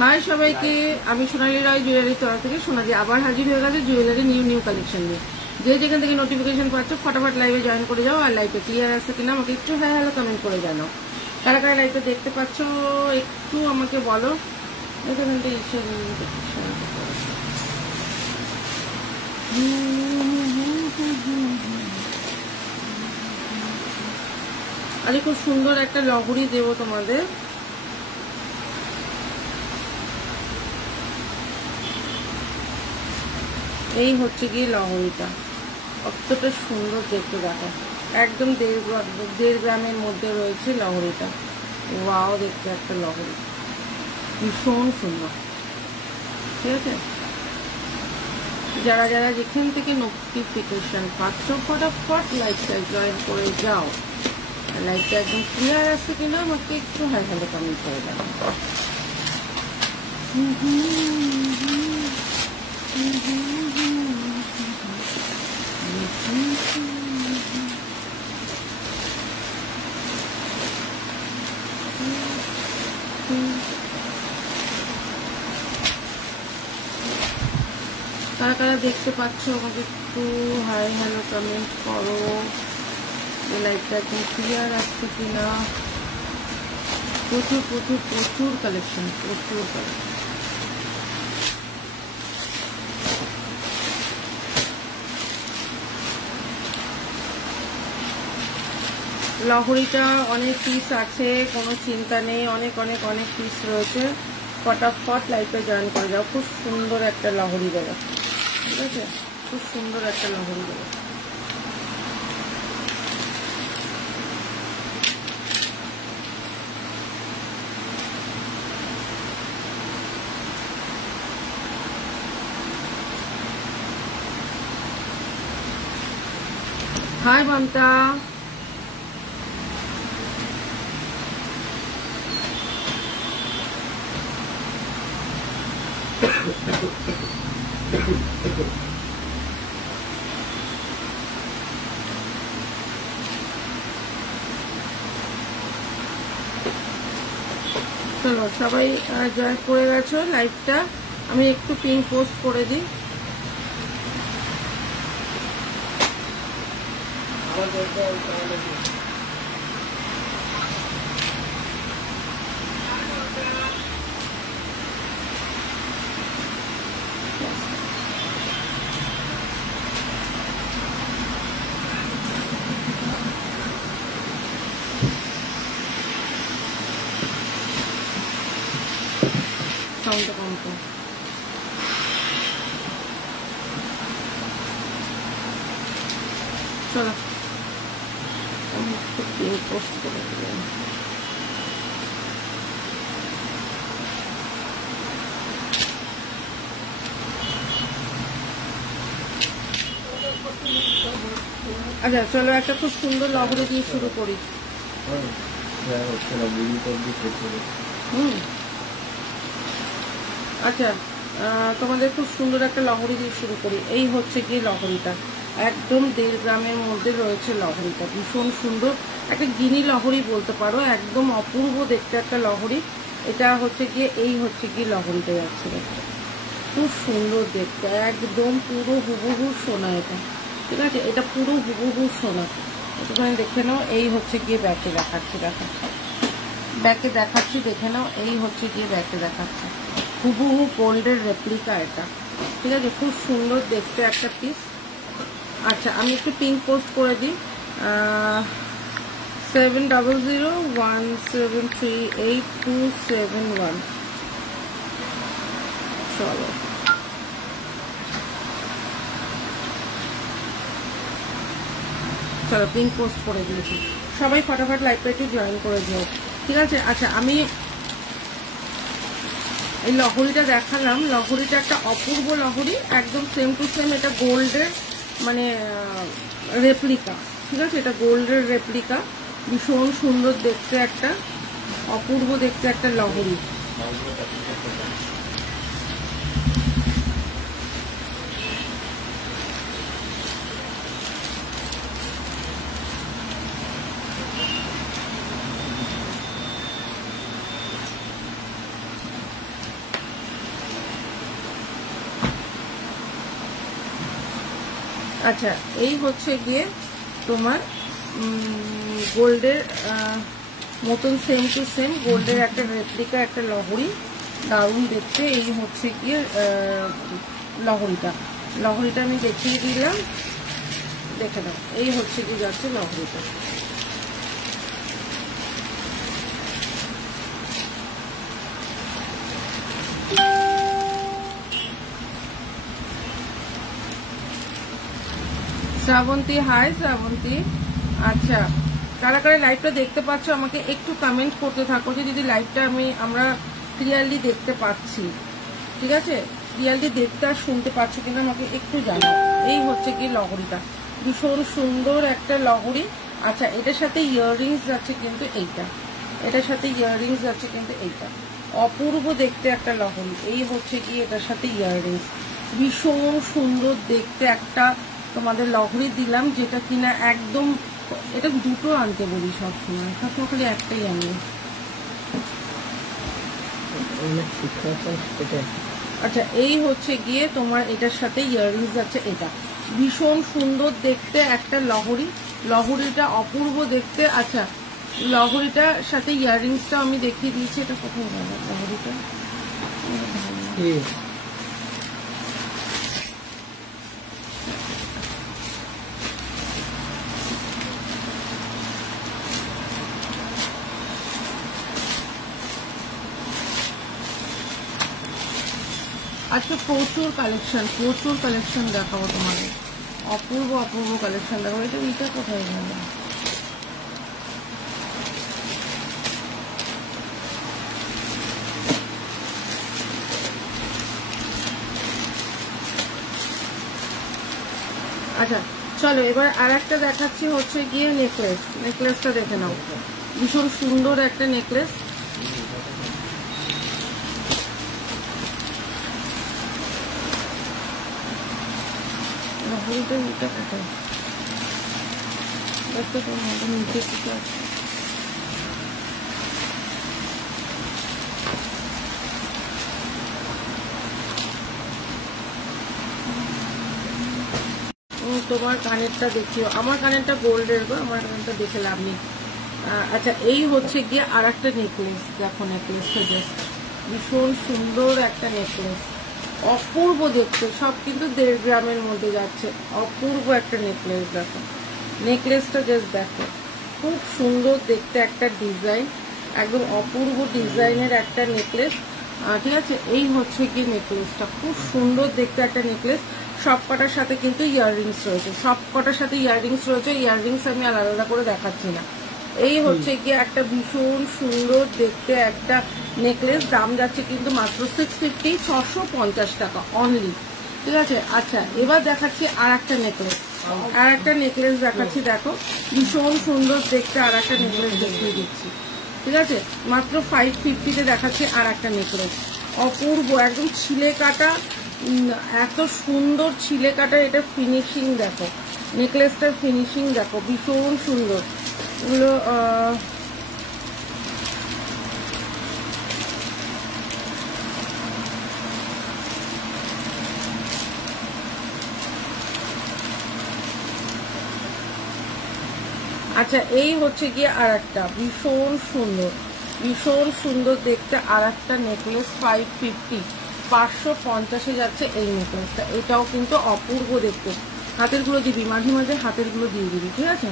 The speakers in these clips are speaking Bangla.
হাই সবাইকে, আমি সোনালী রায় জুয়েলারি তরফ থেকে সোনালি আবার হাজির হয়ে গেছে জুয়েলারি নিউ কালেকশন নিয়ে। যে যেখান থেকে নোটিফিকেশন পাচ্ছ ফটাফট লাইভে জয়েন করে যাও, আর লাইভে ক্লিয়ার আসছে কিনা আমাকে একটু হ্যাঁ হ্যালো কমেন্ট করে জানাও। কারা কারা লাইভে দেখতে পাচ্ছ একটু আমাকে বলো। আরে খুব সুন্দর একটা লহরি দেবো তোমাদের। এই হচ্ছে গিয়ে লহরিটা, কতটা সুন্দর দেখতে দেখো, একদম 1.5 গ্রামের মধ্যে রয়েছে লহরিটা। ওয়াও, দেখতে একটা লহরি ভীষণ সুন্দর। ঠিক আছে, যারা যারা যেখান থেকে নোটিফিকেশন পাচ্ছ ফটাফট লাইভটা জয়েন করে যাও। লাইভটা একদম ক্লিয়ার আছে কিনা আমাকে একটু হ্যাঁ হ্যালো কমেন্ট করে যাও। কারা কারা দেখতে পাচ্ছ আমাকে একটু হাই হ্যালো কমেন্ট করো। লাইভটা একদম ক্লিয়ার আসছে কিনা। প্রচুর প্রচুর প্রচুর কালেকশন, প্রচুর কালেকশন। লহরিটা অনেক পিস আছে, কোনো চিন্তা নেই, অনেক অনেক অনেক পিস রয়েছে। ফটাফট লাইভে জয়েন করে যাও। খুব সুন্দর একটা লহরি দেবে, ঠিক আছে, খুব সুন্দর একটা লহরি দেবে। হাই মমতা, চলো সবাই জয়েন করে গেছো লাইভটা। আমি একটু পিন পোস্ট করে দিই। সাউন্ডটা কম তো। চলো আমি একটু পিন পোস্ট করে দিলাম। আচ্ছা চলো একটা খুব সুন্দর লহরি দিয়ে শুরু করি। আচ্ছা তোমাদের খুব সুন্দর একটা লহরি দিয়ে শুরু করি। এই হচ্ছে কি লহরিটা, একদম 1.5 গ্রামের মধ্যে রয়েছে লহরিটা। ভীষণ সুন্দর একটা গিনি লহরি বলতে পারো, একদম অপূর্ব দেখতে একটা লহরি। এটা হচ্ছে গিয়ে এই হচ্ছে কি লহরিটা যাচ্ছে, খুব সুন্দর দেখতে, একদম পুরো হুবহু সোনা। এটা ঠিক আছে, এটা পুরো হুবহু সোনা। একটুখানি দেখে নাও। এই হচ্ছে গিয়ে ব্যাকে দেখাচ্ছি, দেখো ব্যাকে দেখাচ্ছি, দেখে নাও। এই হচ্ছে গিয়ে ব্যাকে দেখাচ্ছি, হুবহু গোল্ডের রেপ্লিকা এটা। ঠিক আছে, খুব সুন্দর দেখতে একটা পিস। আচ্ছা আমি একটু পিঙ্ক পোস্ট করে দিই। 7001738271। চলো চলো পিঙ্ক পোস্ট করে দিয়েছি, সবাই ফটাফট লাইভটা একটু জয়েন করে দিও। ঠিক আছে, আচ্ছা আমি এই লহরিটা দেখালাম। লহরিটা একটা অপূর্ব লহরি, একদম সেম টু সেম। এটা গোল্ডের মানে রেপ্লিকা। ঠিক আছে, এটা গোল্ডের রেপ্লিকা, ভীষণ সুন্দর দেখতে একটা অপূর্ব দেখতে একটা লহরি। আচ্ছা এই হচ্ছে গিয়ে তোমার গোল্ডের মতন সেম টু সেম গোল্ডের একটা রেপ্লিকা একটা লহরি, দারুণ দেখতে। এই হচ্ছে গিয়ে লহরিটা আমি দেখিয়ে দিলাম, দেখে দাও। এই হচ্ছে কি যাচ্ছে লহরিটা। শ্রাবন্তী, হাই শ্রাবন্তী। আচ্ছা কারা কারা লাইভটা দেখতে পাচ্ছ আমাকে একটু কমেন্ট করতে থাকো যে দিদি লাইভটা আমরা ক্লিয়ারলি দেখতে পাচ্ছি, ঠিক আছে? ক্লিয়ারলি দেখতে আর শুনতে পাচ্ছ কিনা আমাকে একটু জানাও। এই হচ্ছে কি লহরিটা, ভীষণ সুন্দর একটা লহরি। আচ্ছা এটার সাথে ইয়াররিংস যাচ্ছে কিন্তু এইটা, এটার সাথে ইয়াররিংস যাচ্ছে কিন্তু এইটা, অপূর্ব দেখতে একটা লহরি। এই হচ্ছে কি এটার সাথে ইয়াররিংস, ভীষণ সুন্দর দেখতে একটা তোমাদের লহরি দিলাম, যেটা কিনা একদম, এটা দুটো আনতে বলি সবসময়, সবসময় খালি একটাই আনি। আচ্ছা এই হচ্ছে গিয়ে তোমার এটার সাথে ইয়াররিংস যাচ্ছে, এটা ভীষণ সুন্দর দেখতে একটা লহরি, লহরিটা অপূর্ব দেখতে। আচ্ছা লহরিটার সাথে ইয়াররিংসটা আমি দেখিয়ে দিয়েছি, এটা কোথায় গেল লহরিটা? আজকে প্রচুর কালেকশন দেখাবো তোমাদের, অপূর্ব কালেকশন দেখাবো। এটা কোথায় গেল? আচ্ছা চলো এবার আর একটা দেখাচ্ছি, হচ্ছে গিয়ে নেকলেসটা দেখে নাও, ভীষণ সুন্দর একটা নেকলেস। নিচে কিছু আছে, তোমার কানেরটা দেখিও, আমার কানেরটা গোল্ডের গো, আমার কানেরটা দেখে লাভ নেই। আচ্ছা এই হচ্ছে গিয়ে আর একটা নেকলেস, দেখো নেকলেসটা জাস্ট ভীষণ সুন্দর একটা নেকলেস, অপূর্ব দেখতে, সব কিন্তু 1.5 গ্রামের মধ্যে যাচ্ছে, অপূর্ব একটা নেকলেস। দেখো নেকলেসটা জাস্ট দেখো, খুব সুন্দর দেখতে একটা ডিজাইন, একদম অপূর্ব ডিজাইনের একটা নেকলেস, ঠিক আছে? এই হচ্ছে গিয়ে নেকলেসটা, খুব সুন্দর দেখতে একটা নেকলেস। সব কটার সাথে কিন্তু ইয়াররিংস রয়েছে, সব কটার সাথে ইয়াররিংস রয়েছে, ইয়াররিংস আমি আলাদা করে দেখাচ্ছি না। এই হচ্ছে গিয়ে একটা ভীষণ সুন্দর দেখতে একটা নেকলেস, দাম যাচ্ছে কিন্তু মাত্র 650, 650 টাকা অনলি, ঠিক আছে? আচ্ছা এবার দেখাচ্ছি আর একটা নেকলেস, দেখাচ্ছি, দেখো ভীষণ সুন্দর দেখতে আর একটা নেকলেস দেখিয়ে দিচ্ছি, ঠিক আছে? মাত্র 550-তে দেখাচ্ছি আর একটা নেকলেস, অপূর্ব একদম ছিলে কাটা, এত সুন্দর ছিলে কাটা, এটা ফিনিশিং দেখো, নেকলেসটার ফিনিশিং দেখো, ভীষণ সুন্দর। এগুলো আচ্ছা এই হচ্ছে গিয়ে আর একটা ভীষণ সুন্দর দেখতে আর একটা নেকলেস, 550, 550-এ যাচ্ছে এই নেকলেসটা, এটাও কিন্তু অপূর্ব দেখতে। হাতের গুলো দিবি, মাঝে মাঝে হাতের গুলো দিয়ে দিবি, ঠিক আছে?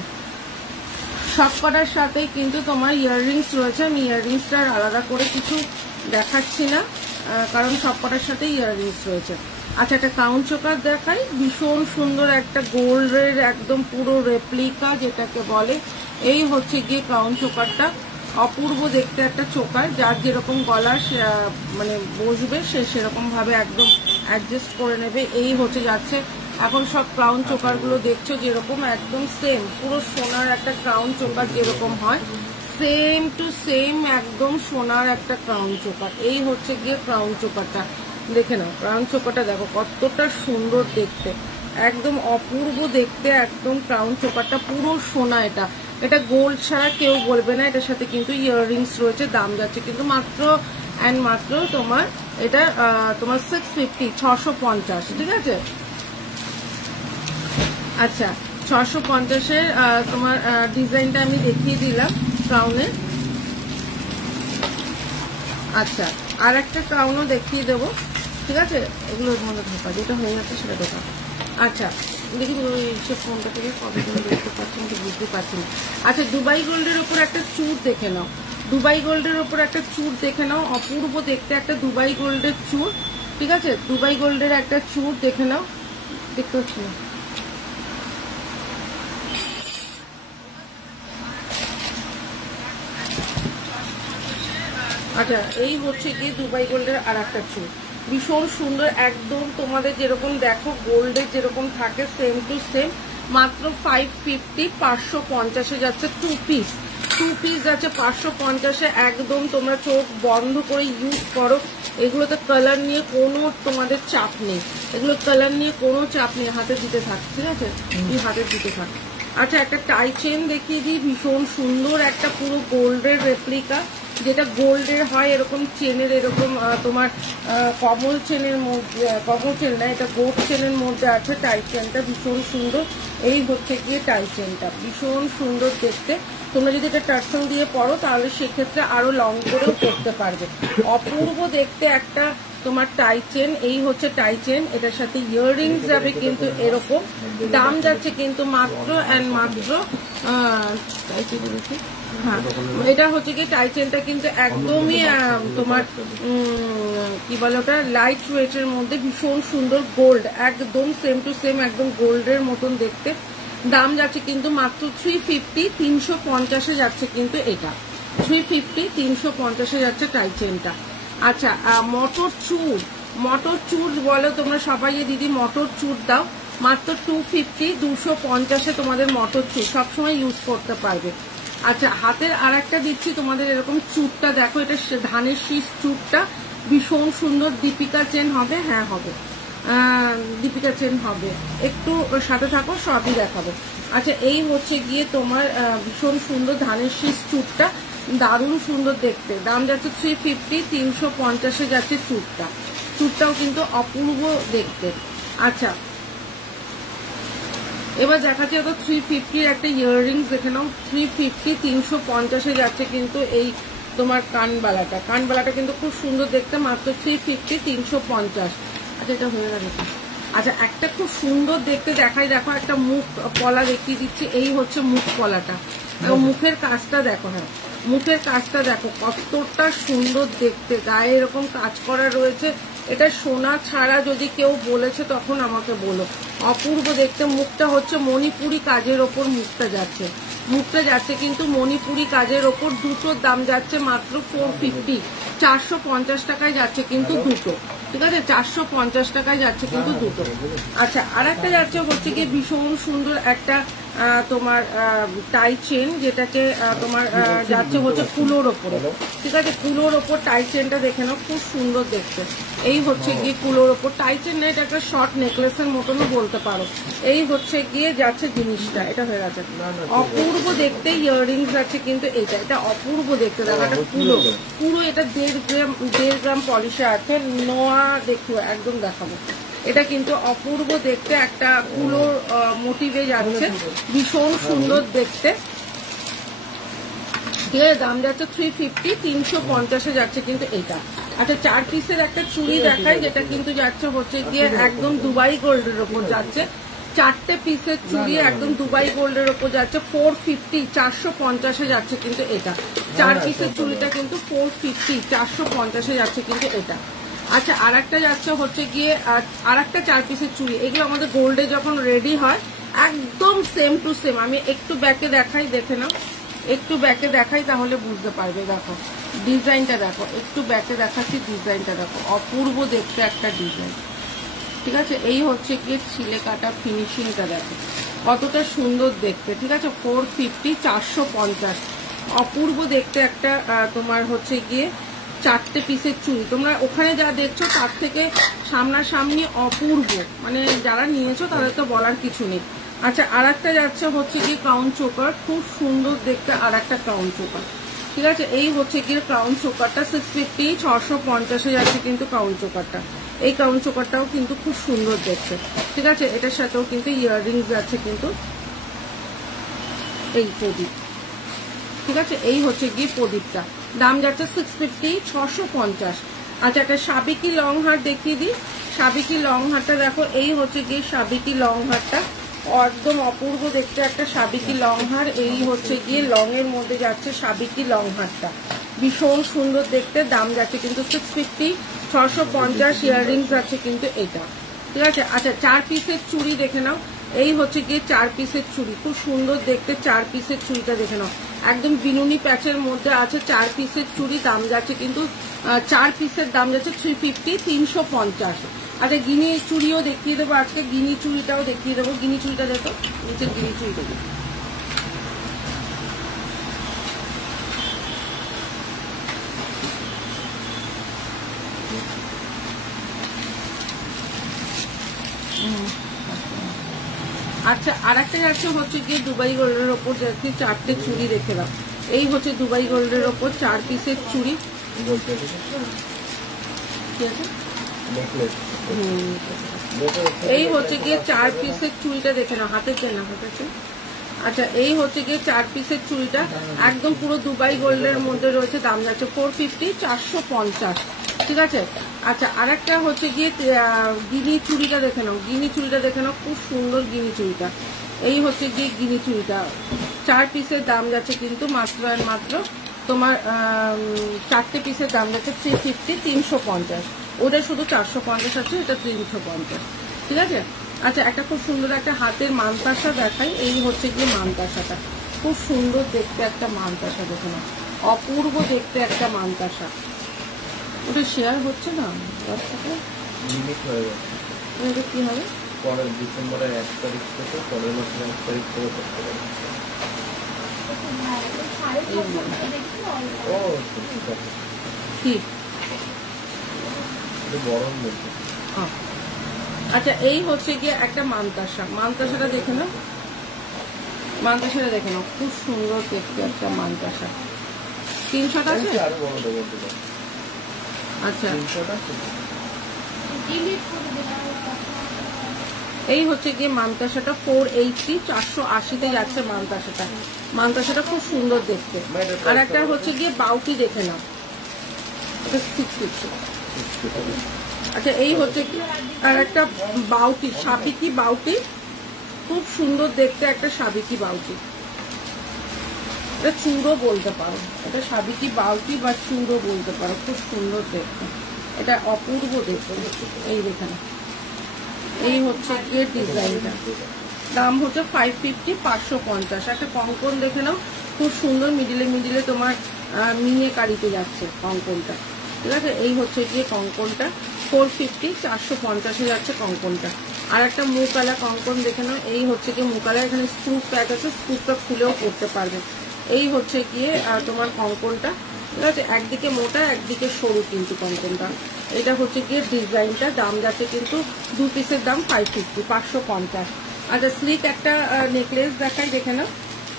সব কটার সাথেই কিন্তু তোমার ইয়াররিংস রয়েছে, আমি ইয়াররিংসটা আলাদা করে কিছু দেখাচ্ছি না, কারণ সব কটার সাথে ইয়াররিংস রয়েছে। আচ্ছা একটা কাউন চোকার দেখাই, ভীষণ সুন্দর একটা গোল্ডের একদম পুরো রেপ্লিকা যেটাকে বলে। এই হচ্ছে গিয়ে কাউন চোকারটা, অপূর্ব দেখতে একটা চোকার, যার যেরকম গলা মানে বসবে সে সেরকম ভাবে একদম অ্যাডজাস্ট করে নেবে। এই হচ্ছে যাচ্ছে, এখন সব ক্রাউন চোকার গুলো দেখছো যেরকম একদম সেম, পুরো সোনার একটা ক্রাউন চোকার যেরকম হয়, সেম টু সেম একদম সোনার একটা ক্রাউন চোকার। এই হচ্ছে গিয়ে ক্রাউন চোকারটা, দেখে নাও ক্রাউন চোকারটা দেখো কতটা সুন্দর দেখতে, একদম অপূর্ব দেখতে একদম ক্রাউন চোকারটা, পুরো সোনা। এটা গোল্ড ছাড়া কেউ বলবে না। এটার সাথে কিন্তু ইয়াররিংস রয়েছে, দাম যাচ্ছে কিন্তু মাত্র তোমার এটা তোমার 650, 650, ঠিক আছে? আচ্ছা 650-এর তোমার ডিজাইনটা আমি দেখিয়ে দিলাম ক্রাউনের। আচ্ছা আর একটা ক্রাউনও দেখিয়ে দেবো, ঠিক আছে? এগুলোর মধ্যে ঢোকা, যেটা হয়ে যাচ্ছে সেটা ঢোকা। আচ্ছা দেখি সে ফোনটা থেকে কতদিন দেখতে পাচ্ছেন তো বুঝতে পারছি না। আচ্ছা দুবাই গোল্ডের ওপর একটা চুর দেখে নাও, দুবাই গোল্ডের ওপর একটা চুর দেখে নাও, অপূর্ব দেখতে একটা দুবাই গোল্ডের চুর, ঠিক আছে? দুবাই গোল্ডের একটা চুর দেখে নাও, দেখতে পাচ্ছি না। আচ্ছা এই হচ্ছে গিয়ে দুবাই গোল্ডের আর একটা চুর, ভীষণ সুন্দর একদম তোমাদের যেরকম দেখো গোল্ডের যেরকম থাকে সেম টু সেম, মাত্র 550, 550-এ যাচ্ছে। টু পিস যাচ্ছে 550-এ। একদম তোমরা চোখ বন্ধ করে ইউজ করো। এগুলোতে কালার নিয়ে কোনো তোমাদের চাপ নেই, এগুলো কালার নিয়ে কোনো চাপ নেই, হাতে দিতে থাক, ঠিক আছে? তুমি হাতে দিতে থাক। আচ্ছা একটা টাই চেন দেখিয়ে দিই, ভীষণ সুন্দর একটা পুরো গোল্ডের রেপ্লিকা, যেটা গোল্ডের হয় এরকম চেনের, এরকম তোমার কমল চেনের মধ্যে, কমল চেন না এটা গোট চেনের মধ্যে আছে টাই চেনটা, ভীষণ সুন্দর। এই হচ্ছে গিয়ে টাই চেনটা, ভীষণ সুন্দর দেখতে। তোমরা যদি এটা টার্সন দিয়ে পরো তাহলে সেক্ষেত্রে আরো লং করেও পরতে পারবে। অপূর্ব দেখতে একটা তোমার টাই চেন, এই হচ্ছে টাই চেন, এটার সাথে ইয়াররিংস যাবে কিন্তু এরকম। দাম যাচ্ছে কিন্তু মাত্র অ্যান্ড মাত্র টাই চেন দেখি, হ্যাঁ এটা হচ্ছে কি টাই চেনটা কিন্তু একদমই তোমার কি বলে ওটা লাইট ওয়েটের মধ্যে, ভীষণ সুন্দর গোল্ড, একদম সেম টু সেম একদম গোল্ডের মতন দেখতে। দাম যাচ্ছে কিন্তু মাত্র 350, 350-এ যাচ্ছে কিন্তু এটা 350, 350-এ যাচ্ছে টাই চেনটা। আচ্ছা মটর চুর বলো তোমরা সবাই, দিদি মটর চুর দাও, মাত্র 250, 250-এ তোমাদের মটর চুর সবসময় ইউজ করতে পারবে। আচ্ছা হাতের আর একটা দিচ্ছি তোমাদের, এরকম চুরটা দেখো, এটা ধানের শীষ চুরটা, ভীষণ সুন্দর। দীপিকা চেন হবে, হ্যাঁ হবে, দীপিকা চেন হবে, একটু সাথে থাকো সবই দেখাবো। আচ্ছা এই হচ্ছে গিয়ে তোমার ভীষণ সুন্দর ধানের শীষ চুরটা, দারুণ সুন্দর দেখতে। দাম যাচ্ছে 350, 350-এ যাচ্ছে চুরটাও কিন্তু অপূর্ব দেখতে। আচ্ছা এবার দেখাচ্ছি ওটা 350-এর একটা ইয়াররিংস দেখে নাও, 350, 350-এ যাচ্ছে কিন্তু এই তোমার কানবালাটা কিন্তু খুব সুন্দর দেখতে, মাত্র 350, 350। আচ্ছা এটা হয়ে গেছে। আচ্ছা একটা খুব সুন্দর দেখতে দেখাই, দেখো একটা মুখ পলা দেখিয়ে দিচ্ছি, এই হচ্ছে মুখ পলাটা, মুখের কাজটা দেখো, হ্যাঁ মুখের কাজটা দেখো কতটা সুন্দর দেখতে, গায়ে এরকম কাজ করা রয়েছে। এটা সোনা ছাড়া যদি কেউ বলেছে তখন আমাকে বলো, অপূর্ব দেখতে। মুখটা হচ্ছে মণিপুরি কাজের ওপর মুখটা যাচ্ছে কিন্তু মণিপুরি কাজের ওপর। দুটোর দাম যাচ্ছে মাত্র 450, 450 টাকায় যাচ্ছে কিন্তু দুটো, ঠিক আছে? 450 টাকায় যাচ্ছে কিন্তু দুটো। আচ্ছা আর একটা যাচ্ছে হচ্ছে কি ভীষণ সুন্দর একটা তোমার টাই চেন, যেটাকে তোমার যাচ্ছে হচ্ছে কুলোর ওপরে, ঠিক আছে? কুলোর ওপর টাই চেনটা দেখে নাও, খুব সুন্দর দেখতে। এই হচ্ছে গিয়ে কুলোর ওপর টাই চেন না, এটা একটা শর্ট নেকলেসের মতনও বলতে পারো। এই হচ্ছে গিয়ে যাচ্ছে জিনিসটা, এটা হয়ে গেছে অপূর্ব দেখতে। ইয়াররিংস যাচ্ছে কিন্তু এটা অপূর্ব দেখতে, দেখো এটা পুরো এটা 1.5 গ্রাম পলিশে আছে। নোয়া দেখো একদম দেখাবো, এটা কিন্তু অপূর্ব দেখতে, একটা কুলোর মোটিভে যাচ্ছে, ভীষণ সুন্দর দেখতে, ঠিক আছে? দাম যাচ্ছে 350, 350-এ যাচ্ছে কিন্তু এটা। আচ্ছা 4 পিসের একটা চুড়ি দেখাই, যেটা কিন্তু যাচ্ছে হচ্ছে গিয়ে একদম দুবাই গোল্ডের ওপর যাচ্ছে। 4টে পিসের চুড়ি একদম দুবাই গোল্ডের ওপর যাচ্ছে 450, 450-এ যাচ্ছে কিন্তু এটা। 4 পিসের চুড়িটা কিন্তু 450, 450-এ যাচ্ছে কিন্তু এটা। আচ্ছা আর একটা যাচ্ছে হচ্ছে গিয়ে আর একটা 4 পিসের চুড়ি, এগুলো আমাদের গোল্ডে যখন রেডি হয় একদম সেম টু সেম। আমি একটু ব্যাকে দেখাই, দেখে নাও, একটু ব্যাকে দেখাই তাহলে বুঝতে পারবে। দেখো ডিজাইনটা দেখো, একটু ব্যাকে দেখাচ্ছি, ডিজাইনটা দেখো অপূর্ব দেখতে একটা ডিজাইন, ঠিক আছে? এই হচ্ছে গিয়ে ছিলে কাটা ফিনিশিংটা দেখো কতটা সুন্দর দেখতে, ঠিক আছে? 450, 450, অপূর্ব দেখতে একটা তোমার হচ্ছে গিয়ে 4টে পিসের চুড়ি। তোমরা ওখানে যা দেখছো তার থেকে সামনাসামনি অপূর্ব, মানে যারা নিয়েছো তাদের তো বলার কিছু নেই। আচ্ছা আর একটা যাচ্ছে হচ্ছে গিয়ে ক্রাউন চোকার, খুব সুন্দর দেখতে আর একটা ক্রাউন চোকার, ঠিক আছে? এই হচ্ছে গিয়ে ক্রাউন চোকারটা 650, 650-এ যাচ্ছে কিন্তু ক্রাউন চোকারটা। এই ক্রাউন চোকারটাও কিন্তু খুব সুন্দর দেখতে, ঠিক আছে। এটার সাথেও কিন্তু ইয়াররিংস আছে কিন্তু, এই প্রদীপ, ঠিক আছে। এই হচ্ছে গিয়ে প্রদীপটা, দাম যাচ্ছে 650, 650। আচ্ছা, একটা সাবিকি লং হার দেখিয়ে দিই। সাবিকি লং হারটা দেখো, এই হচ্ছে গিয়ে সাবিকি লং হারটা, একদম অপূর্ব দেখতে একটা সাবিকি লং হার। এই হচ্ছে গিয়ে লং এর মধ্যে যাচ্ছে সাবিকি লং হারটা, ভীষণ সুন্দর দেখতে, দাম যাচ্ছে কিন্তু 650, 650। ইয়াররিংস আছে কিন্তু এটা, ঠিক আছে। আচ্ছা, 4 পিসের চুড়ি দেখে নাও। এই হচ্ছে গিয়ে 4 পিসের চুড়ি, খুব সুন্দর দেখতে 4 পিসের চুড়িটা দেখে নাও, একদম বিনুনি প্যাচের মধ্যে আছে 4 পিসের চুড়ি, দাম যাচ্ছে কিন্তু 4 পিসের দাম যাচ্ছে 350, 350। আচ্ছা, গিনি চুড়িও দেখিয়ে দেবো আজকে, গিনি চুড়িটাও দেখিয়ে দেবো। গিনি চুড়িটা দেখো, নিচে গিনি চুড়ি দেবো। আচ্ছা, আর একটা যাচ্ছে হচ্ছে গিয়ে দুবাই গোল্ডের ওপর যাচ্ছে 4টে চুড়ি রেখে দাও। এই হচ্ছে দুবাই গোল্ডের ওপর 4 পিসের চুড়ি, এই হচ্ছে গিয়ে 4 পিসের চুড়িটা দেখে নাও, হাতের কেনা হচ্ছে। আচ্ছা, এই হচ্ছে গিয়ে 4 পিসের চুড়িটা, একদম পুরো দুবাই গোল্ডের মধ্যে রয়েছে, দাম যাচ্ছে 450, 450, ঠিক আছে। আচ্ছা, আর একটা হচ্ছে গিয়ে গিনি চুড়িটা দেখে নাও, গিনি চুড়িটা দেখে নাও, খুব সুন্দর গিনি চুড়িটা। এই হচ্ছে গিয়ে গিনি চুড়িটা, 4 পিসের দাম যাচ্ছে কিন্তু মাত্র আর মাত্র তোমার 4টে পিসের দাম যাচ্ছে 350, 350। ওটা শুধু 450 আছে, এটা 350, ঠিক আছে। আচ্ছা, একটা খুব সুন্দর একটা হাতের মানতাসা দেখাই। এই হচ্ছে গিয়ে মানতাসাটা, খুব সুন্দর দেখতে একটা মানতাসা দেখে নাও, অপূর্ব দেখতে একটা মানতাসা। ওটা শেয়ার হচ্ছে না, এটা কি হবে পরের ডিসেম্বরের 1 তারিখ থেকে পরের মাসের 1 তারিখ থেকে করতে পারবে। আচ্ছা, এই হচ্ছে গিয়ে একটা মানতাসা, মানতাসাটা দেখে নাও, মানতাসাটা দেখে নাও, খুব সুন্দর দেখতে একটা মানতাসা। 300 আছে। আচ্ছা, এই হচ্ছে গিয়ে মানতাসাটা 480, 480-তে যাচ্ছে মানতাসাটা। মানতাসাটা খুব সুন্দর দেখতে। আর একটা হচ্ছে গিয়ে বাউটি দেখে নাও, এটা 650। আচ্ছা, এই হচ্ছে আর একটা বাউটি, সাবিকি বাউটি, খুব সুন্দর দেখতে একটা সাবিকি বাউটি। এটা চুড়ো বলতে পারো, এটা সাবিকি বাউটি বা চুড়ো বলতে পারো, খুব সুন্দর দেখতে, এটা অপূর্ব দেখতে। এই দেখে নাও, এই হচ্ছে গিয়ে ডিজাইনটা, দাম হচ্ছে 550, 550। একটা কঙ্কন দেখে নাও, খুব সুন্দর, মিডিলে মিডিলে তোমার মিনে কারিতে যাচ্ছে কঙ্কনটা, ঠিক আছে। এই হচ্ছে গিয়ে কঙ্কনটা 450, 450-এ যাচ্ছে কঙ্কনটা। আর একটা মুকালা কঙ্কন দেখে নাও, এই হচ্ছে গিয়ে মুকালা, এখানে স্ক্রু প্যাক আছে, স্ক্রুটা খুলেও করতে পারবে। এই হচ্ছে গিয়ে তোমার কঙ্কনটা, ঠিক আছে। একদিকে মোটা, একদিকে সরু কিন্তু কঙ্কনটা। এটা হচ্ছে গিয়ে ডিজাইনটা, দাম যাচ্ছে কিন্তু 2 পিসের দাম 550, 550। আচ্ছা, স্লিক একটা নেকলেস দেখাই, দেখে নাও,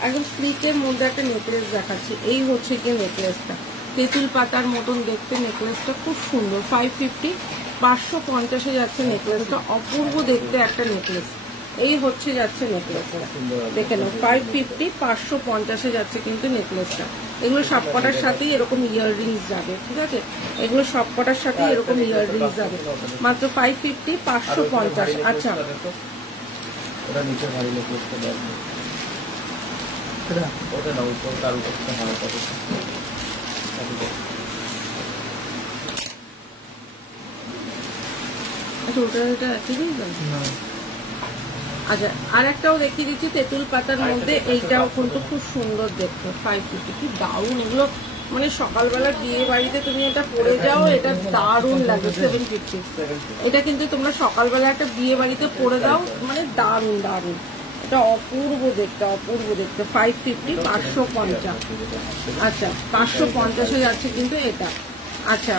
একদম স্লিকের মধ্যে একটা নেকলেস দেখাচ্ছি। এই হচ্ছে গিয়ে নেকলেসটা, তেঁতুল পাতার মতন দেখতে নেকলেসটা, খুব সুন্দর, 550, 550-এ যাচ্ছে নেকলেসটা, অপূর্ব দেখতে একটা নেকলেস। এই হচ্ছে যাচ্ছে নেকলেসটা, দেখে নাও, 550, 550-এ যাচ্ছে কিন্তু নেকলেসটা। এগুলো সবকটার সাথেই এরকম ইয়াররিংস যাবে, ঠিক আছে। এগুলো সবকটার সাথেই এরকম ইয়াররিংস যাবে, মাত্র 550, 550। আচ্ছা, ওটা নিচে ভারী নেকলেসটা দেখো, ওটা না উপর তার উপর হালকা করে। আচ্ছা, ওটা এটা একই ডিজাইন না। আচ্ছা, আর একটাও দেখিয়ে দিচ্ছি তেঁতুল পাতার মধ্যে, এইটাও কিন্তু খুব সুন্দর দেখতে, 550। কি দারুণ এগুলো, মানে সকালবেলা বিয়ে বাড়িতে তুমি এটা পরে যাও, এটা দারুণ লাগে। 750, এটা কিন্তু তোমরা সকালবেলা একটা বিয়ে বাড়িতে পরে দাও, মানে দারুণ দারুণ, এটা অপূর্ব দেখতে, অপূর্ব দেখতে। 550, 550। আচ্ছা, 550-এ যাচ্ছে কিন্তু এটা। আচ্ছা,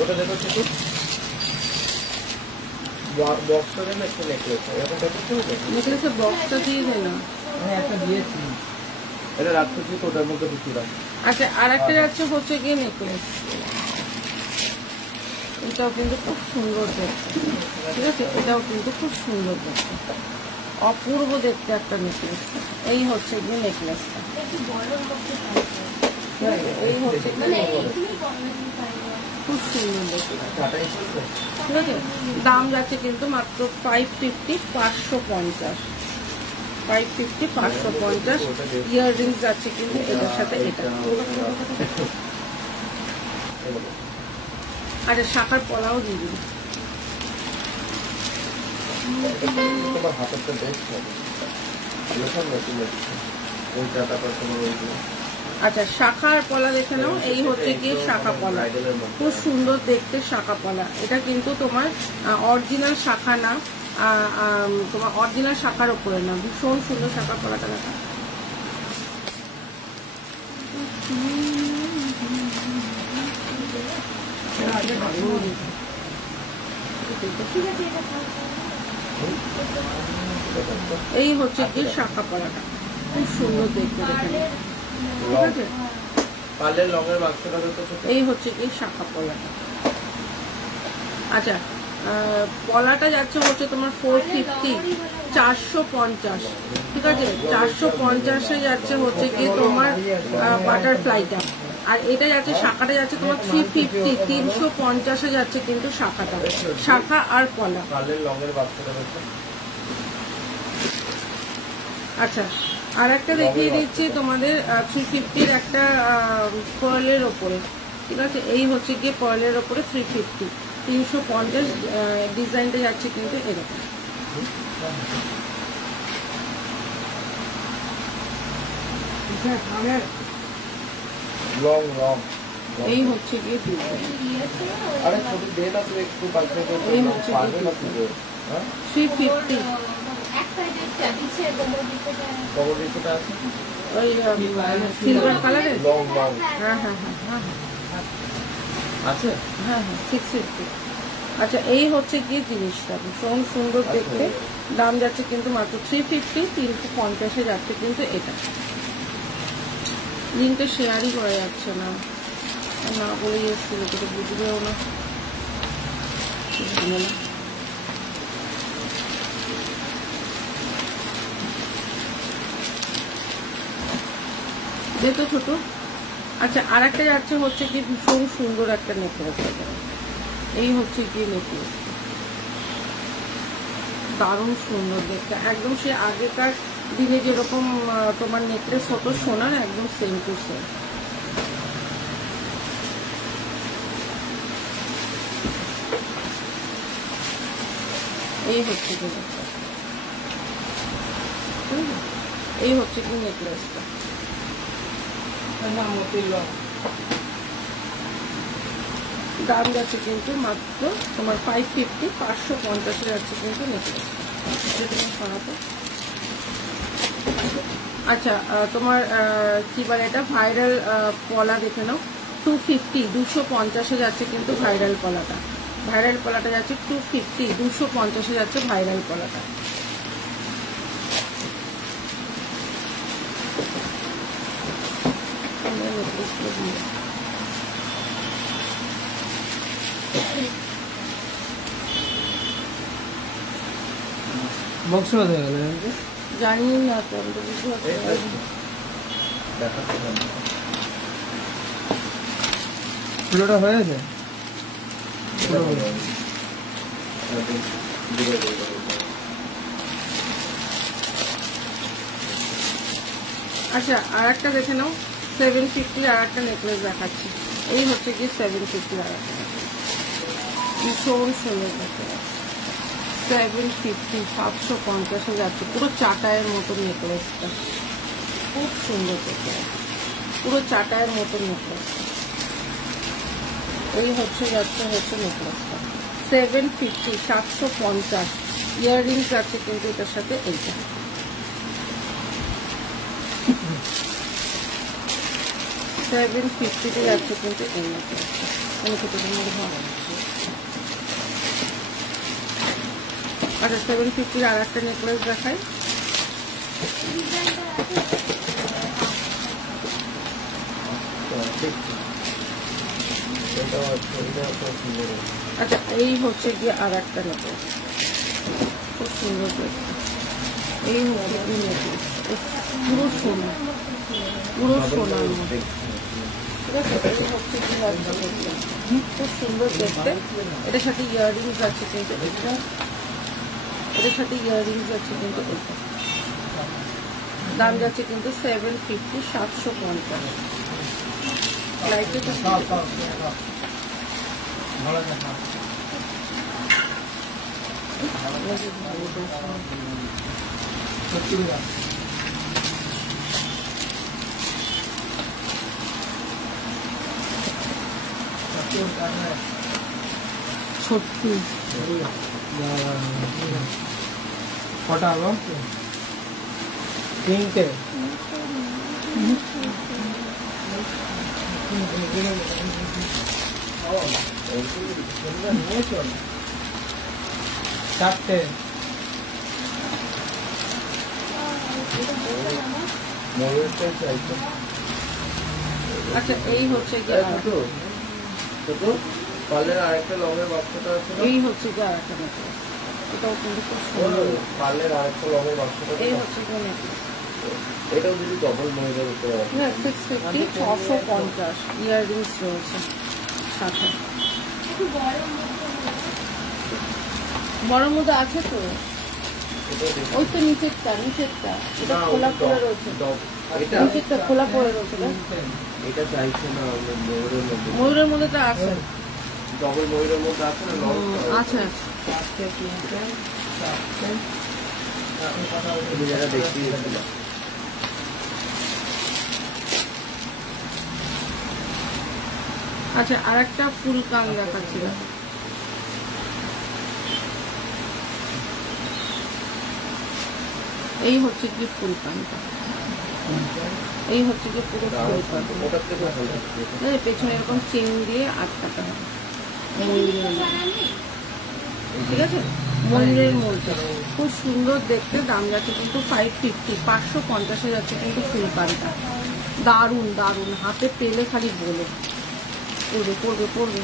ওটা দেখো একটু, বক্সটা দেন একটা নেকলেস, নেকলেসের বক্সটা দিয়ে দেয় না, একটা দিয়েছি, এটা রাখছি তো ওটার মধ্যে কিছু রাখ। আচ্ছা আর একটা যাচ্ছে হচ্ছে গিয়ে নেকলেস, এটাও কিন্তু খুব সুন্দর দেখতে, ঠিক আছে, এটাও কিন্তু খুব সুন্দর দেখতে, অপূর্ব দেখতে একটা নেকলেস। এই হচ্ছে গিয়ে নেকলেসটা, এই হচ্ছে খুব সুন্দর দেখতে, ঠিক আছে। দাম যাচ্ছে কিন্তু মাত্র 550, 550, 550, 550। ইয়াররিংস যাচ্ছে কিন্তু এটার সাথে এটা। আচ্ছা শাখার পলাও দিয়ে দিন। আচ্ছা শাখার পলা দেখে নাও, এই হচ্ছে গিয়ে শাখা পলা, খুব সুন্দর দেখতে শাখা পলা। এটা কিন্তু তোমার অরিজিনাল শাখা না, তোমার অরিজিনাল শাখার উপরে না, ভীষণ সুন্দর শাখা পলাটা দেখা। এই হচ্ছে কি শাখা পলাটা, খুব সুন্দর দেখতে, দেখে ঠিক আছে। এই হচ্ছে কি শাখা পলাটা। আচ্ছা পলাটা যাচ্ছে হচ্ছে তোমার 450, 450, ঠিক আছে, 450-এ যাচ্ছে হচ্ছে কি তোমার বাটারফ্লাইটা। আর এটা যাচ্ছে শাখাটা যাচ্ছে তোমার 350, 350-এ যাচ্ছে কিন্তু শাখাটা, শাখা আর পলা। আচ্ছা আর একটা দেখিয়ে দিচ্ছি তোমাদের 350-র একটা পার্লের ওপরে, ঠিক আছে। এই হচ্ছে গিয়ে পার্লের ওপরে 350, 350 ডিজাইনটা যাচ্ছে কিন্তু এরকম। এই হচ্ছে গিয়ে এই হচ্ছে 350, ওই সিলভার কালারের। হ্যাঁ হ্যাঁ হ্যাঁ হ্যাঁ আছে, হ্যাঁ হ্যাঁ 650। আচ্ছা এই হচ্ছে গিয়ে জিনিসটা ভীষণ সুন্দর দেখতে, দাম যাচ্ছে কিন্তু মাত্র 350, 350-এ যাচ্ছে কিন্তু এটা। লিঙ্কটা শেয়ারই করা যাচ্ছে না, না বলেই এসেছিল, তো বুঝবেও না। দেখো ছোট। আচ্ছা আর একটা যাচ্ছে হচ্ছে কি ভীষণ সুন্দর একটা নেকলেস, এই হচ্ছে কি নেকলেস, দারুণ সুন্দর দেখতে, একদম সে আগেকার দিনে যেরকম তোমার নেকলেস হতো সোনার, একদম সেম টু সেম। এই হচ্ছে কি নেকলেস, এই হচ্ছে কি নেকলেসটা। দাম যাচ্ছে কিন্তু মাত্র তোমার 550, 550-এ যাচ্ছে কিন্তু নেকলেসটা। আচ্ছা তোমার কি বলে এটা ভাইরাল পলা দেখে নাও, 250, 250-এ যাচ্ছে কিন্তু ভাইরাল পলাটা, ভাইরাল পলাটা যাচ্ছে 250, 250-এ যাচ্ছে ভাইরাল পলাটা। বক্স হয়ে গেল জানি না তো, আমি তো বুঝতে পারছি। পুরোটা হয়ে গেছে। আচ্ছা আর একটা দেখে নাও, 750 আর একটা নেকলেস দেখাচ্ছি। এই হচ্ছে কি 750 আর একটা, ভীষণ সুন্দর দেখতে, 750, 750-এ যাচ্ছে, পুরো চাটায়ের মতো নেকলেসটা, খুব সুন্দর দেখতে, পুরো চাটায়ের মতো নেকলেসটা। এই হচ্ছে যাচ্ছে নেকলেসটা 750, 750। ইয়াররিংস আছে কিন্তু এটার সাথে, এইটা 750-তে যাচ্ছে কিন্তু এই নেকলেসটা। আমি কতদিন মধ্যে ভালো লাগছে। আচ্ছা 750-র আর একটা নেকলেস দেখাই। আচ্ছা এই হচ্ছে গিয়ে আর একটা নেবো, খুব সুন্দর দেখতে। এই হচ্ছে কি নেকলেস, পুরো সোনা, পুরো সোনার মধ্যে। ঠিক আছে, এই হচ্ছে কি নেকলেস, খুব সুন্দর দেখতে। এটার সাথে ইয়াররিংস আছে কিন্তু, এটার সাথে ইয়াররিংস আছে কিন্তু। এটা দাম যাচ্ছে কিন্তু 750, 750। লাইটে তো সত্যি কটা হলো? তিনটে। চারটে। আচ্ছা এই হচ্ছে কি পার্লের আরেকটা লঙের বাক্সটা আছে, এই হচ্ছে কি আর একটা নেকলেস, এটাও কিন্তু খুব সুন্দর। পার্লের আরেকটা লঙের বাক্সটা, এই হচ্ছে কি নেকলেস, এটাও যদি ডবল মহিলার উপরে আছে। না 650, 650 ইয়াররিংস রয়েছে সাথে। বড় মধ্যে আছে তো, ওই তো নিচেরটা, এটা খোলা পড়ে রয়েছে, নিচেরটা খোলা পড়ে রয়েছে। এটা চাইছে না ময়ূরের মধ্যে, ময়ূরের মধ্যে তো আছে, ডবল ময়ূরের মধ্যে আছে না? আছে। তুমি যেটা দেখিয়েছিল। আচ্ছা আর একটা ফুল কান দেখাচ্ছিল, এই হচ্ছে কি ফুল কানটা, এই হচ্ছে কি পুরো ফুল কান। পেছনে এরকম চেন দিয়ে 8 টাকা হবে, ময়ূরের মধ্যে। ঠিক আছে, ময়ূরের মধ্যে খুব সুন্দর দেখতে। দাম যাচ্ছে কিন্তু 550, 550 যাচ্ছে কিন্তু ফুল কানটা। দারুন দারুন, হাতে পেলে খালি বলে পড়বে পড়বে পড়বে।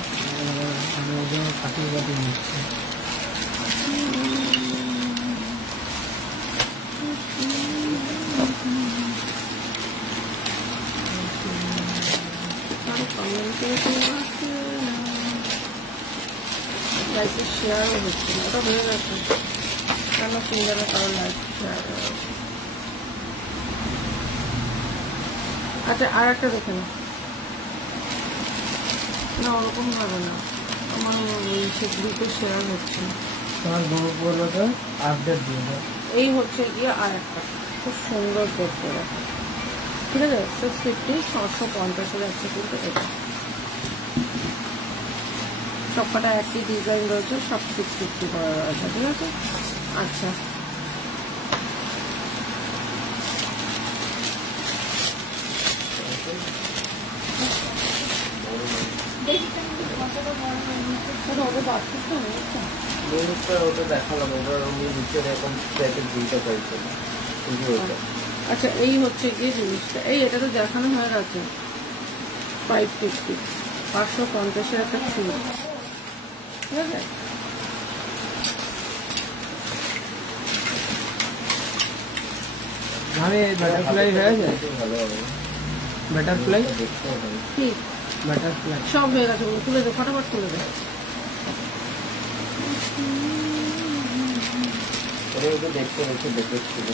লাইফে শেয়ারও হচ্ছে না, ওটা হয়ে গেছে কেন কিনবে, কারণ লাইফ শেয়ার। আচ্ছা আর একটা দেখে না, ওরকম ভাবে না, আমার সেগুলিতে শেয়ার হচ্ছে। তোমার গ্রুপ বলতে আপডেট দিয়ে দাও। এই হচ্ছে গিয়ে আর একটা খুব সুন্দর দেখতে দেখো। ঠিক আছে, 650, 650 যাচ্ছে কিন্তু। এটা সবকটা একই ডিজাইন রয়েছে, সব 650 করা রয়েছে। ঠিক আছে, আচ্ছা ওটা দেখালাম, ওটার নিচে এরকম প্যাকেট দুইটা পাইছে। আচ্ছা এই হচ্ছে গিয়ে জিনিসটা, এই এটা তো দেখানো হয়ে গেছে 550, 550 একটা চুল। ঠিক আছে, আমি বাটারফ্লাই হয়ে গেছে, ভালো হবে বাটারফ্লাই, ঠিক বাটারফ্লাই সব হয়ে গেছে। তুলে দে, ফটাফট তুলে দে। দেখতে হচ্ছে, দেখেছিল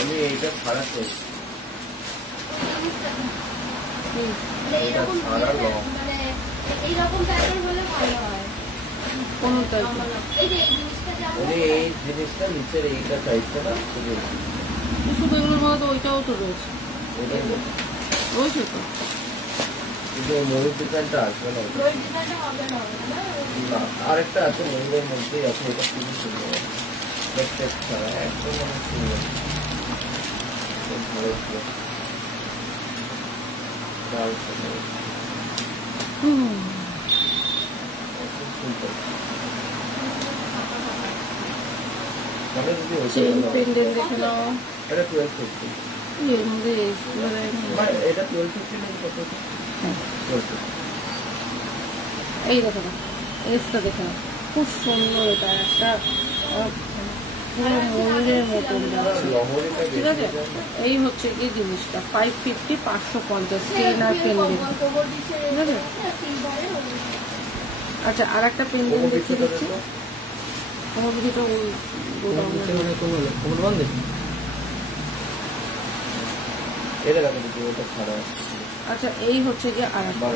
আমি এইটা খারাপ করছি, এই জিনিসটা নিচের এইটা চাইছে না, শুধু এগুলোর মধ্যে তো ওইটাও তো রয়েছে, রয়েছে তো। কিন্তু ময়ূর ডিজাইনটা আসবে না, আরেকটা আছে ময়ূরের মধ্যেই আছে, এটা খুবই সুন্দর ছাড়া একদম অনেক সুন্দর, ভালো ছিল। সিম্পল মানে যদি চেইন পেন্ডেন্ট দেখে নাও, এটা 1250 এর মধ্যে এগুলো দেয়নি। এটা 1250 নাকি কত? হ্যাঁ 1250 এই দেখো না, এসটা দেখে নাও, খুব সুন্দর। এটা একটা পুরো ময়ূরের মতন লাগছে, লহরিটা ঠিক আছে। এই হচ্ছে কি জিনিসটা 550, 550 চেইন আর পেন্ডেন্ট, ঠিক আছে। আচ্ছা আর একটা পেন্ডেন্ট দেখিয়ে দিচ্ছি, তোমার ভিডিওটা কোমর বন্ধ এটা রাখা দিচ্ছি, ওটা ছাড়া। আচ্ছা এই হচ্ছে কি আর একটা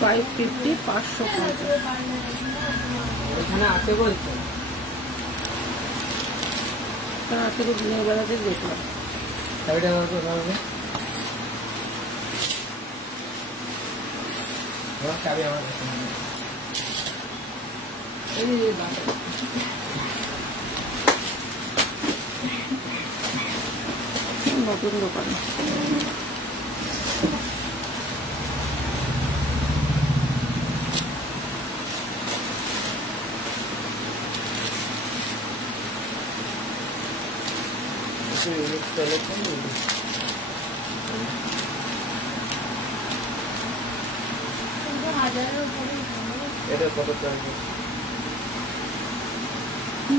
550, 550 এখানে আছে বলছো? আজকে তো দিনের বেলাতে দেখলাম। চাবিটা আমার তো হবে, চাবি আমার কাছে নেই। এই বাবা নতুন দোকান, এটা কত চার্জ?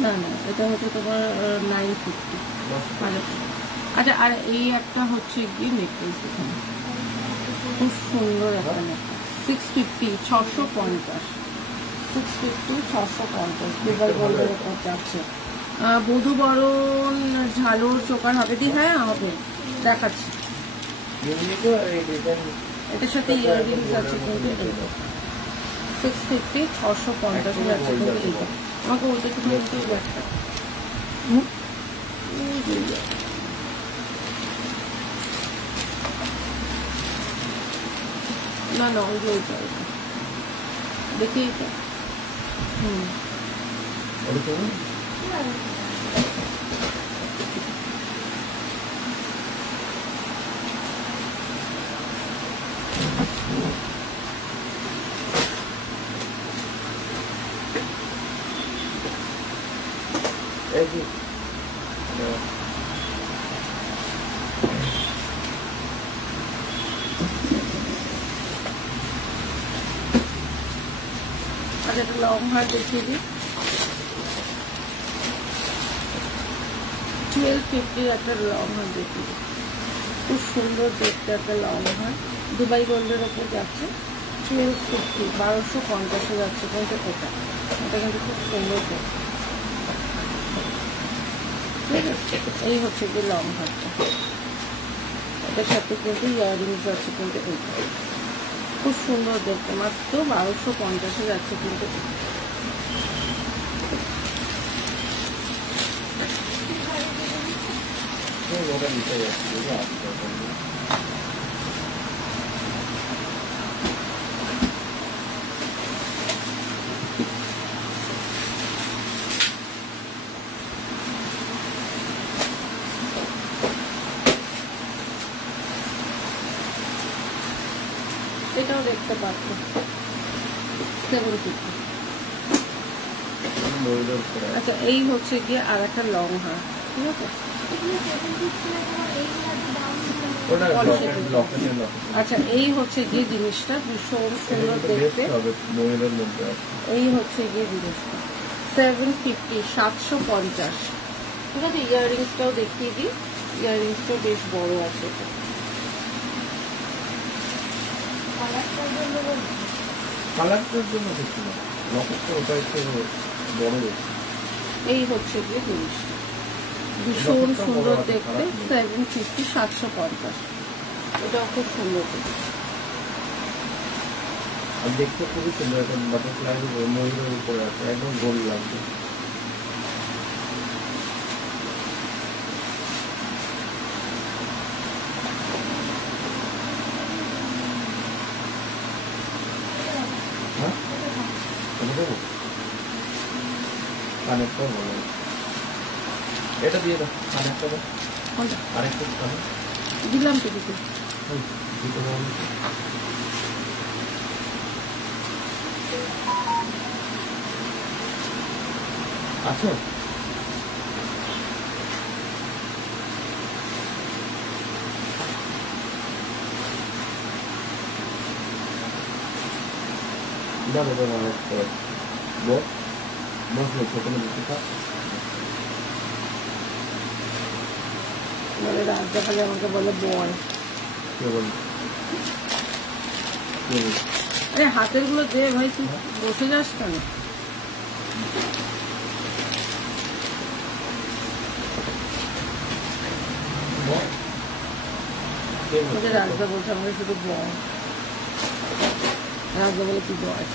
না না এটা হচ্ছে তোমার 950। আচ্ছা আর এই একটা হচ্ছে কি নেকলেস, এখানে খুব সুন্দর একটা নেকলেস 650, 650, 650, 650 দুবার গোল্ডের উপর যাচ্ছে। বধূ বরণ ঝালর চোকার হবে দি, হ্যাঁ হবে, দেখাচ্ছি। এটার সাথে ইয়াররিংস আছে কিন্তু এইটা 650, 650 যাচ্ছে কিন্তু এইটা। আমাকে ওটা একটু একটা না না ওই যে ওইটা দেখি এটা। আচ্ছা একটা লং হার দেখিয়ে দিই, 1250 একটা লং হার দেখিয়ে দিই, খুব সুন্দর দেখতে একটা লং হার, দুবাই গোল্ডের ওপর যাচ্ছে 1250, 1250 যাচ্ছে কিন্তু এটা কিন্তু খুব সুন্দর দেখতে, ঠিক আছে। এই হচ্ছে কি লং হারটা, এটার সাথে কিন্তু ইয়াররিংস আছে কিন্তু এইটা খুব সুন্দর দেখতে, মাত্র 1250 যাচ্ছে কিন্তু। এটাও দেখতে পাচ্ছ 750। আচ্ছা এই হচ্ছে গিয়ে আর একটা লং হার, ঠিক আছে। আচ্ছা এই হচ্ছে গিয়ে জিনিসটা ভীষণ সুন্দর দেখতে, এই হচ্ছে গিয়ে জিনিসটা 750, 750, ঠিক আছে। ইয়াররিংসটাও দেখিয়ে দিই, ইয়াররিংসটাও বেশ বড় আছে। কালারটার জন্য দেখছি না, লকেটটা ওটা একটু বড় দেখছি। এই হচ্ছে গিয়ে জিনিসটা ভীষণ সুন্দর দেখতে 750, 750, এটাও খুব সুন্দর দেখতে। আর দেখতে খুবই সুন্দর, একটা বাটারফ্লাই ময়ূরের উপরে আছে, একদম গোল লাগছে। কানেরটাও ভালো, এটা দিয়ে দাও, কানেরটা দাও, আরেকটা দিলাম তো দিতে। আছো? যাবো তোমার বস বসে কোনো কিছু বলে রাত দেখালে আমাকে বলে বল। কে বল? আরে হাতের গুলো দে ভাই, তুই বসে যাস কেন? বলছে রাজদা বলছে আমাকে শুধু বল। রাজদা বলে তুই বল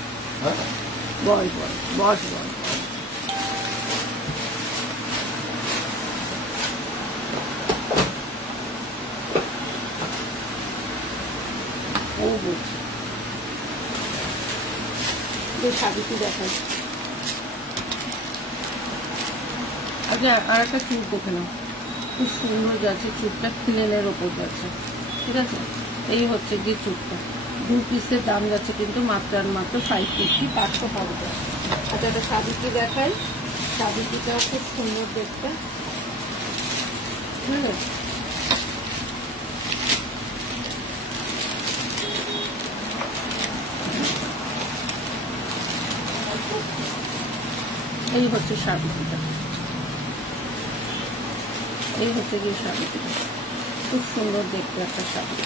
বল বল বস বল। ও বলছে সাবিত্রী দেখাই। আচ্ছা আর একটা চুল দেখে নাও, খুব সুন্দর যাচ্ছে চুলটা, প্লেনের ওপর যাচ্ছে, ঠিক আছে? এই হচ্ছে গিয়ে চুলটা, 2 পিসের দাম যাচ্ছে কিন্তু মাত্র আর মাত্র 550, 550। আচ্ছা একটা সাবিত্রী দেখাই, সাবিত্রীটাও খুব সুন্দর দেখতে, ঠিক আছে? এই হচ্ছে সাবিত্রীটা, এই হচ্ছে গিয়ে সাবিত্রীটা, খুব সুন্দর দেখতে একটা সাবিত্রী।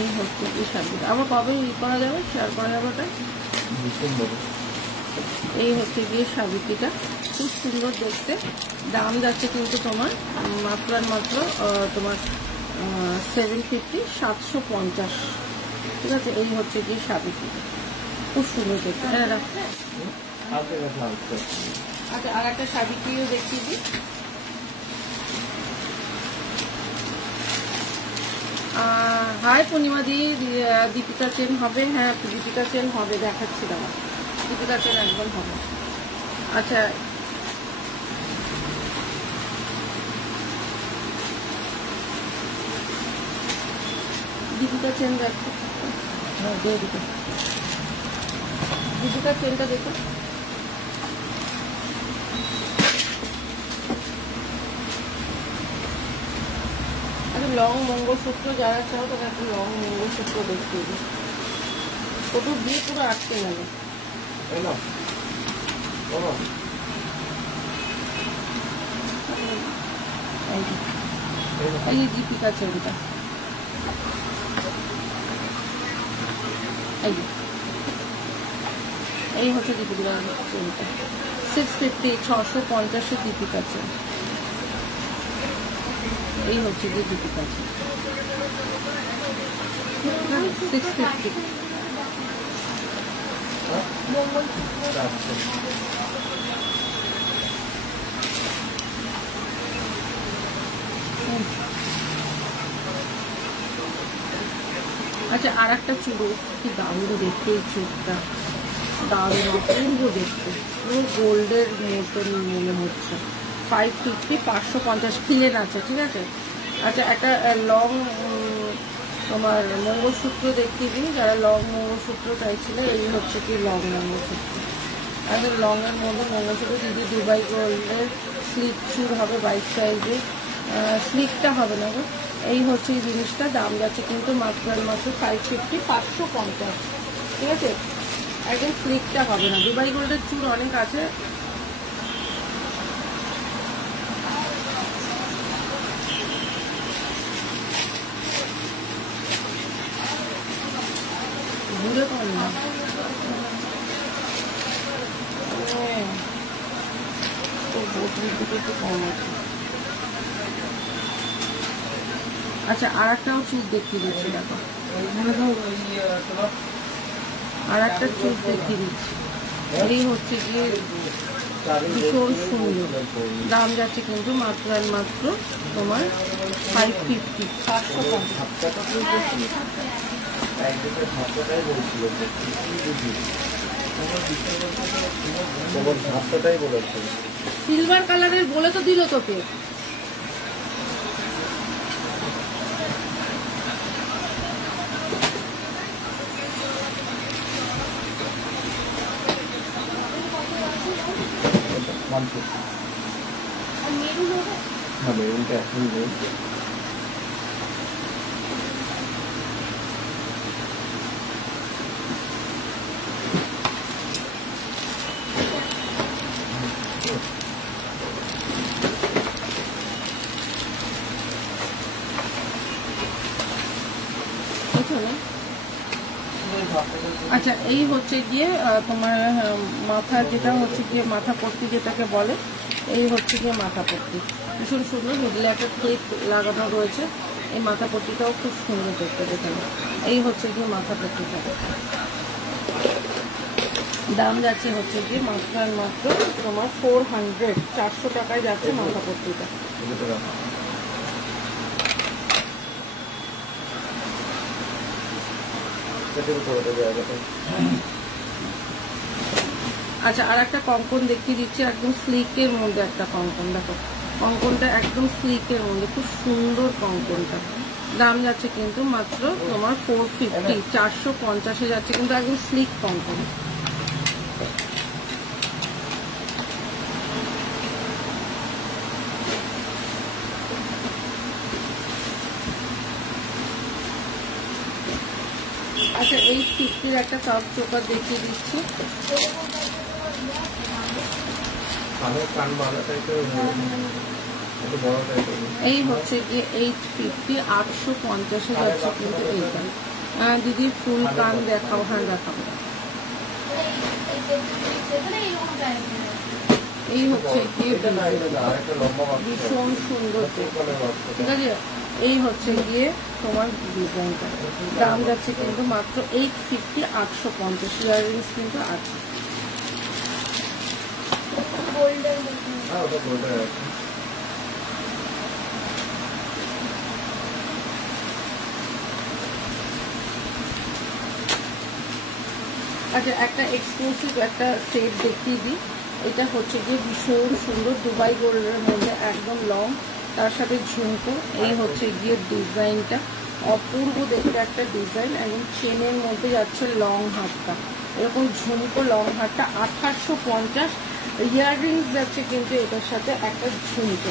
এই হচ্ছে কি সাবিত্রী। আবার কবে করা যাবে, শেয়ার করা যাবে ওটা? এই হচ্ছে গিয়ে সাবিত্রীটা, খুব সুন্দর দেখতে। দাম যাচ্ছে কিন্তু তোমার মাত্র আর মাত্র তোমার 750, 750, ঠিক আছে? এই হচ্ছে গিয়ে সাবিত্রীটা, খুব সুন্দর দেখতে। আচ্ছা আর একটা সাবিত্রীও দেখিয়ে দিই। হাই পূর্ণিমা দি, দীপিকা চেন হবে? হ্যাঁ দীপিকা চেন হবে, দেখাচ্ছি দাঁড়া, দীপিকা চেন একদম হবে। আচ্ছা দীপিকা চেন দেখো, দীপিকা চেনটা দেখো। লং মঙ্গলসূত্র যারা চাও তারা একটা লং মঙ্গলসূত্র দেখতে দিই, ফটো দিয়ে পুরো আটকে গেল। এই দীপিকা চেনটা, এই হচ্ছে দীপিকা চেনটা, 650, 650 দীপিকা চেন। এই হচ্ছে যে দীপিকা চেন 650। আচ্ছা আর একটা চুল, কি দারুণ দেখতে এই চুলটা, দারুণ অপূর্ব দেখতে, পুরো গোল্ডের মতন মনে হচ্ছে। 550, 550 প্লেন আছে, ঠিক আছে? আচ্ছা একটা লং তোমার মঙ্গলসূত্র দেখিয়ে দিই, যারা লং মঙ্গলসূত্র চাইছিল। এই হচ্ছে কি লং মঙ্গলসূত্র, একদম লং এর মধ্যে মঙ্গলসূত্র। দিদি দুবাই গোল্ডের স্লিপ চুর হবে 22 সাইজে, স্লিপটা হবে না গো। এই হচ্ছে এই জিনিসটা, দাম যাচ্ছে কিন্তু মাত্র আর মাত্র 550, 550, ঠিক আছে? একদম স্লিপটা হবে না, দুবাই গোল্ডের চুর অনেক আছে। ঘুরে কম না, একটু কম আছে। আচ্ছা আর একটাও চুপ দেখিয়ে দিচ্ছি, দেখো আর একটা চুপ দেখিয়ে দিচ্ছি। এই হচ্ছে গিয়ে ভীষণ সুন্দর, দাম যাচ্ছে কিন্তু মাত্র আর মাত্র তোমার 550, 550। সিলভার কালারের বলে তো দিল তোকে। 150। হ্যাঁ মেরুনটা এখন নেই। আচ্ছা এই হচ্ছে গিয়ে তোমার মাথার যেটা হচ্ছে গিয়ে মাথা পট্টি যেটাকে বলে, এই হচ্ছে গিয়ে মাথা পট্টি ভীষণ সুন্দর, মিডলে একটা ক্লিপ লাগানো রয়েছে। এই মাথা পট্টিটাও খুব সুন্দর দেখতে দেখানো। এই হচ্ছে গিয়ে মাথা পট্টিটা, দাম যাচ্ছে হচ্ছে গিয়ে মাত্র তোমার 400, 400 টাকায় যাচ্ছে মাথা পট্টিটা। আচ্ছা আর একটা কঙ্কন দেখিয়ে দিচ্ছি, একদম স্লিকের মধ্যে একটা কঙ্কন। দেখো কঙ্কনটা একদম স্লিকের মধ্যে, খুব সুন্দর কঙ্কনটা। দাম যাচ্ছে কিন্তু মাত্র তোমার 450, 450-এ যাচ্ছে, কিন্তু একদম স্লিক কঙ্কন। আচ্ছা এই 50-র একটা কাপ চোকার দেখিয়ে দিচ্ছি। এই হচ্ছে গিয়ে 850, 850-এ যাচ্ছে কিন্তু এইটা। দিদি ফুল কান দেখাও। হ্যাঁ দেখাবো। এই হচ্ছে গিয়ে ভীষণ সুন্দর, ঠিক আছে। এই হচ্ছে গিয়ে তোমার ডিজাইনটা, দাম যাচ্ছে কিন্তু মাত্র 850, 850। ইয়াররিংস কিন্তু আছে। আচ্ছা একটা এক্সক্লুসিভ একটা সেট দেখিয়ে দিই। এটা হচ্ছে গিয়ে ভীষণ সুন্দর, দুবাই গোল্ডের মধ্যে একদম লং, তার সাথে ঝুমকো। এই হচ্ছে গিয়ে ডিজাইনটা, অপূর্ব দেখতে একটা ডিজাইন, এবং চেনের মধ্যে যাচ্ছে লং হাতটা, এরকম ঝুমকো লং হাতটা 1850। ইয়াররিংস যাচ্ছে কিন্তু এটার সাথে একটা ঝুমকো।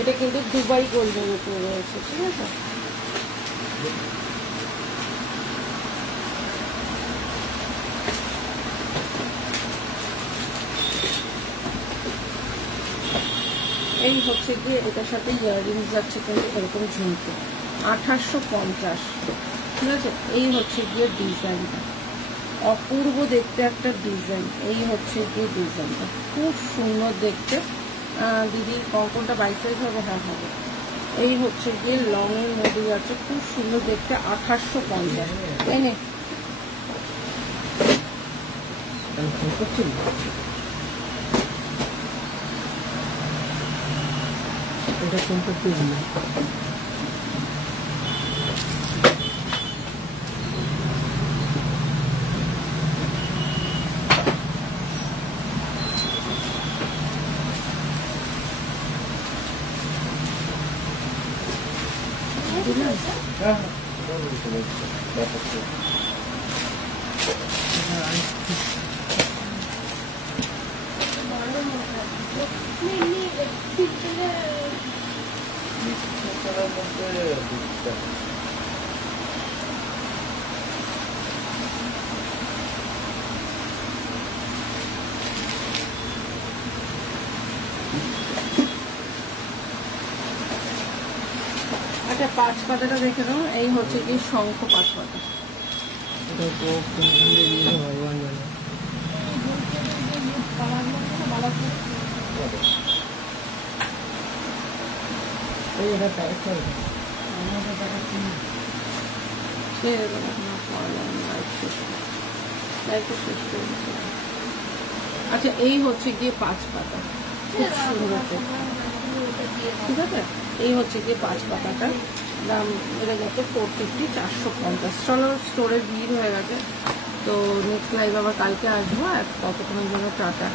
এটা কিন্তু দুবাই গোল্ডের উপরে রয়েছে, ঠিক আছে। এই হচ্ছে গিয়ে এটার সাথে ইয়াররিংস যাচ্ছে কিন্তু এরকম ঝুমকো, 1850, ঠিক আছে। এই হচ্ছে গিয়ে ডিজাইনটা, অপূর্ব দেখতে একটা ডিজাইন। এই হচ্ছে গিয়ে ডিজাইনটা খুব সুন্দর দেখতে। দিদি কঙ্কনটা 22 সাইজ হবে? হ্যাঁ হবে। এই হচ্ছে গিয়ে লং এর মধ্যে যাচ্ছে, খুব সুন্দর দেখতে, 1850। তাই না? এটা কোন করতে হবে? আচ্ছা 5 পাতাটা দেখে নাও। এই হচ্ছে কি শঙ্খ 5 পাতা। ভগবান জানে। এটা প্যাকেট করে আচ্ছা এই হচ্ছে গিয়ে 5 পাতা, খুব সুন্দর, ঠিক আছে। এই হচ্ছে গিয়ে 5 পাতাটা, দাম এটা যাচ্ছে 450, 450। চলো স্টোরে ভিড় হয়ে গেছে, তো নেক্সট লাইভ আবার কালকে আসবো। আর ততক্ষণের জন্য টাটা।